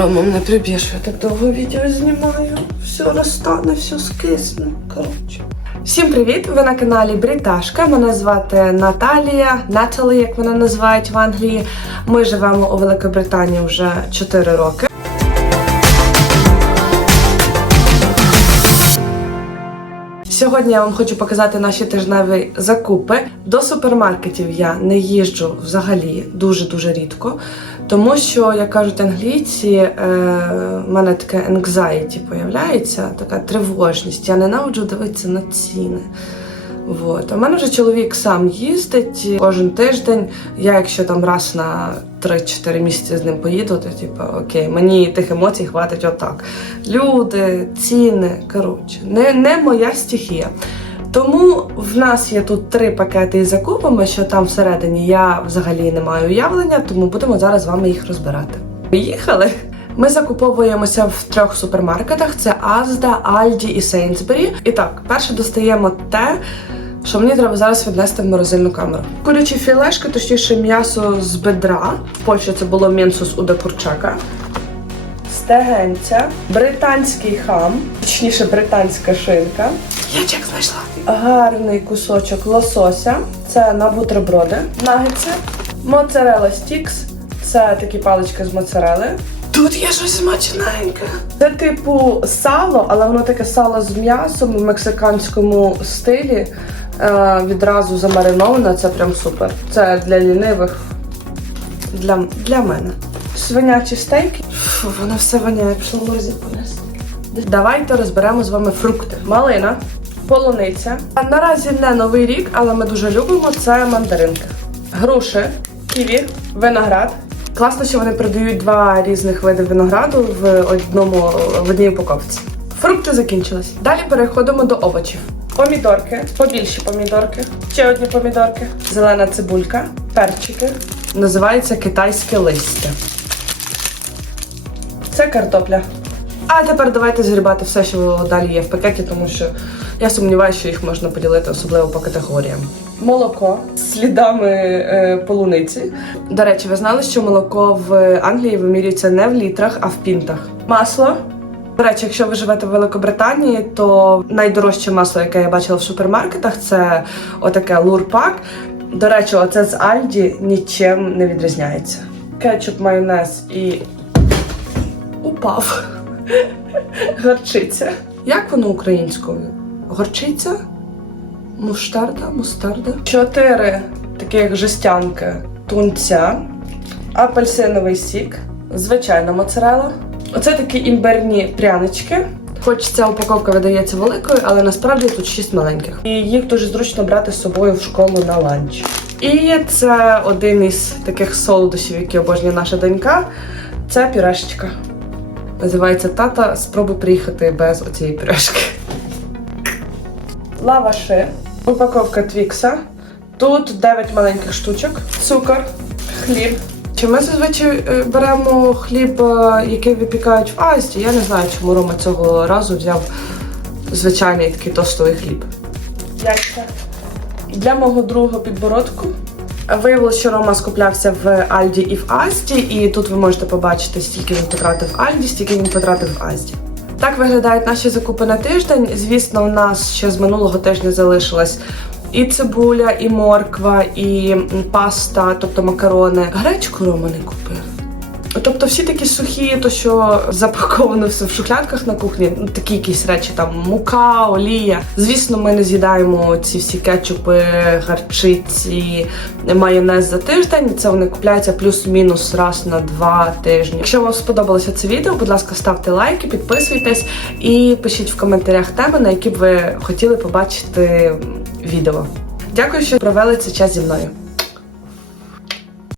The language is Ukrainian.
Рома мене приб'є, що я так довго відео знімаю. Все розтане, все скисне. Коротше. Всім привіт! Ви на каналі Бриташка. Мене звати Наталія, Наталі, як мене називають в Англії. Ми живемо у Великобританії вже 4 роки. Сьогодні я вам хочу показати наші тижневі закупи. До супермаркетів я не їжджу взагалі дуже-дуже рідко, тому що, як кажуть англійці, е, в мене таке anxiety появляється, така тривожність. Я ненавиджу дивитися на ціни. А в мене вже чоловік сам їздить кожен тиждень. Я, якщо там раз на 3-4 місяці з ним поїду, то типу, окей, мені тих емоцій хватить отак. Люди, ціни, коротше, не, не моя стихія. Тому в нас є тут три пакети із закупами, що там всередині я взагалі не маю уявлення, тому будемо зараз з вами їх розбирати. Поїхали! Ми закуповуємося в трьох супермаркетах: це Asda, Aldi і Sainsbury. І так, перше достаємо те, що мені треба зараз віднести в морозильну камеру. Курячі філешки, точніше м'ясо з бедра. В Польщі це було м'ясо з уда. Стегенця, британський хам, точніше британська шинка. Я чек знайшла. Гарний кусочок лосося. Це на бутерброди. Нагетси. Моцарелла стікс. Це такі палички з моцарели. Тут є щось смачненьке. Це типу сало, але воно таке сало з м'ясом в мексиканському стилі. Е, відразу замариноване, це прям супер. Це для лінивих. Для, для мене. Свинячі стейки. Фу, воно все воняє, пішло морозі понести. Давайте розберемо з вами фрукти. Малина, полуниця. А наразі не новий рік, але ми дуже любимо. Це мандаринка. Груші, ківі, виноград. Класно, що вони продають два різних види винограду в одному в одній упаковці. Фрукти закінчились. Далі переходимо до овочів. Помідорки, побільші помідорки, ще одні помідорки, зелена цибулька, перчики. Називається китайське листя. Це картопля. А тепер давайте згрібати все, що далі є в пакеті, тому що я сумніваюся, що їх можна поділити особливо по категоріям. Молоко з слідами е, полуниці. До речі, ви знали, що молоко в Англії вимірюється не в літрах, а в пінтах. Масло. До речі, якщо ви живете в Великобританії, то найдорожче масло, яке я бачила в супермаркетах, це отаке лурпак. До речі, оце з Альді нічим не відрізняється. Кетчуп, майонез і упав. Горчиця. Як воно українською? Горчиця? Муштарда, мустарда. Чотири таких жестянки тунця, апельсиновий сік, звичайна моцарела. Оце такі імбирні прянички. Хоч ця упаковка видається великою, але насправді тут шість маленьких. І їх дуже зручно брати з собою в школу на ланч. І це один із таких солодощів, які обожнює наша донька. Це пюрешечка. Називається тата. Спробуй приїхати без оцієї пюрешки. Лаваши, упаковка твікса. Тут 9 маленьких штучок, цукор, хліб. Чи ми зазвичай е, беремо хліб, е, який випікають в Асті? Я не знаю, чому Рома цього разу взяв звичайний такий тостовий хліб. Яйця. Для мого другого підбородку. Виявилося, що Рома скуплявся в Альді і в Асті, і тут ви можете побачити, стільки він потратив Альді, стільки він потратив в Асті. Так виглядають наші закупи на тиждень. Звісно, у нас ще з минулого тижня залишилась і цибуля, і морква, і паста, тобто макарони. Гречку Рома не купив. Тобто всі такі сухі, то що запаковано все в шухлядках на кухні, ну такі якісь речі, там мука, олія. Звісно, ми не з'їдаємо ці всі кетчупи, гарчиці, майонез за тиждень. Це вони купляються плюс-мінус раз на два тижні. Якщо вам сподобалося це відео, будь ласка, ставте лайки, підписуйтесь і пишіть в коментарях теми, на які б ви хотіли побачити відео. Дякую, що провели цей час зі мною.